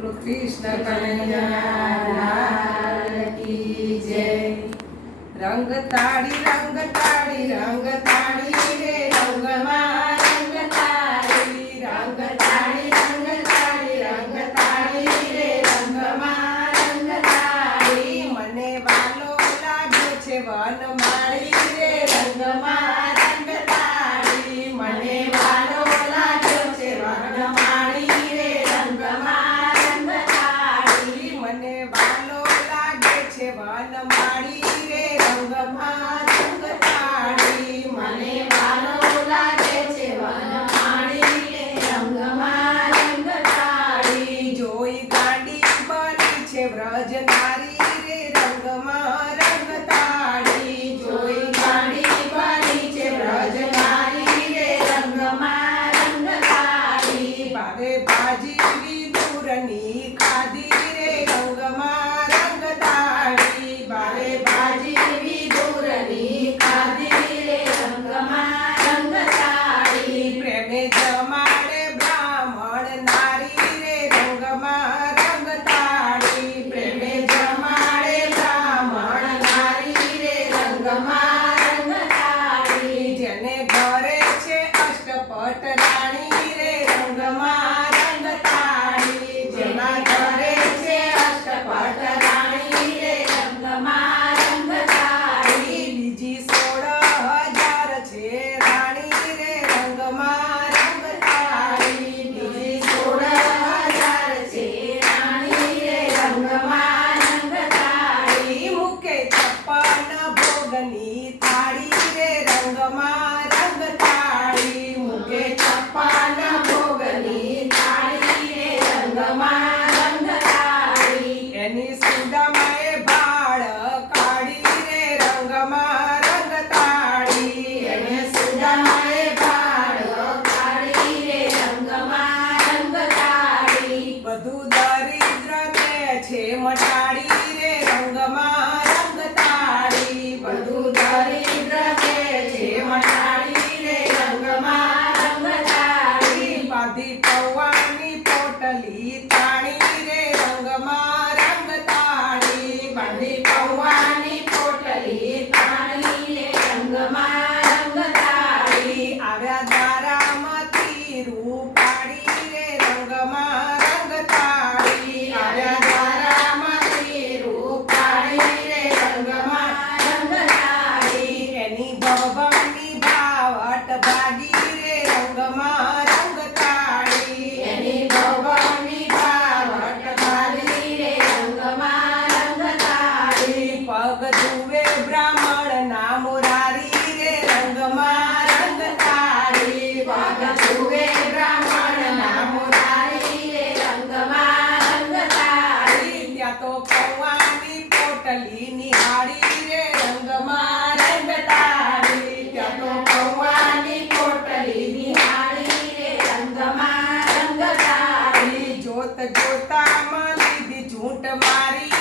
બોલો કૃષ્ણ કનૈયા કી જય. રંગ તાળી રે રંગમાં રંગ તાળી રે રંગમાં રંગ તાળી. મને વાલો લાગે છે વનમાળી રે રંગમાં રંગ તાળી. મને વાલો લાગે છે વનમાળી રે રંગમાં રંગ તાળી. મને વાલો લાગે છે વનમાળી રે રંગમાં રંગ તાળી. મને વાલો લાગે છે વનમાળી રે રંગમાં રંગ તાળી. જોઈ ગાડી બની છે વ્રજ નારી રે રંગમાં રંગ તાળી. જોઈ ગાડી બની છે વ્રજ નારી રે રંગમાં રંગ તાળી. ભાવે ભાજી વિદુરની ખાધી રે રંગમાં રંગ તાળી. ભાવે ભાજી વિદુરની ખાધી રે રંગમાં રંગ તાળી. પ્રેમે જમાડે બ્રાહ્મણ નારી રે રંગમાં રંગ તાળી. પ્રેમે જમાડે બ્રાહ્મણ નારી રે રંગમાં રંગ તાળી. જેને ઘરે છે અષ્ટપટ રાણી રે રંગમાં રંગ તાળી. જેના ઘરે છે અષ્ટપટ રાણી રે રંગમાં રંગ તાળી. બીજી 16,000 છે રાણી રે રંગમાં રંગ તાળી. બીજી 16,000 છે રાણી રે રંગમાં રંગ તાળી. મૂકે 56 ભોગની થાળી રે રંગમાં રંગ તાળી. મૂકે 56 ભોગની થાળી રે રંગમાં રંગ તાળી. એની સુદામાએ ભાળ કાઢી રે રંગમાં રંગ તાળી. એની સુદામાએ ભાળ કાઢી રે રંગમાં રંગ તાળી. બધું દરિદ્ર તે છે મટાડી રે રંગમાં રંગ તાળી. બધું દરિદ્ર તે છે મટાડી રે રંગમાં રંગ તાળી. બાંધી પૌવાની પોટલી તાણી રે રંગમાં રંગ તાળી. બાંધી પૌવાની પોટલી તાણી રે રંગમાં રંગ તાળી. આવ્યા દ્વારામાંથી રૂપાળી રે રંગમાં રંગ તાળી. આવ્યા દ્વારામાંથી રૂપાળી રે રંગમાં રંગ તાળી. એની ભવની ભાવટ ભાગી રે રંગમાં રંગ તાળી. એની ભવની ભાવટ ભાગી રે રંગમાં રંગ તાળી. પગ ધુવે બ્રાહ્મણ ના મુરારી રે રંગમાં રંગ તાળી. પગ ધુવે બ્રાહ્મણ ના મુરારી રે રંગમાં રંગ તાળી. ત્યાં તો પૌવાની પોટલી નિહાળી રે રંગમાં રંગ તાળી. ત્યાં તો પૌવાની પોટલી નિહાળી રે રંગમાં રંગ તાળી. જોત જોતામાં લીધી ઝૂંટ મારી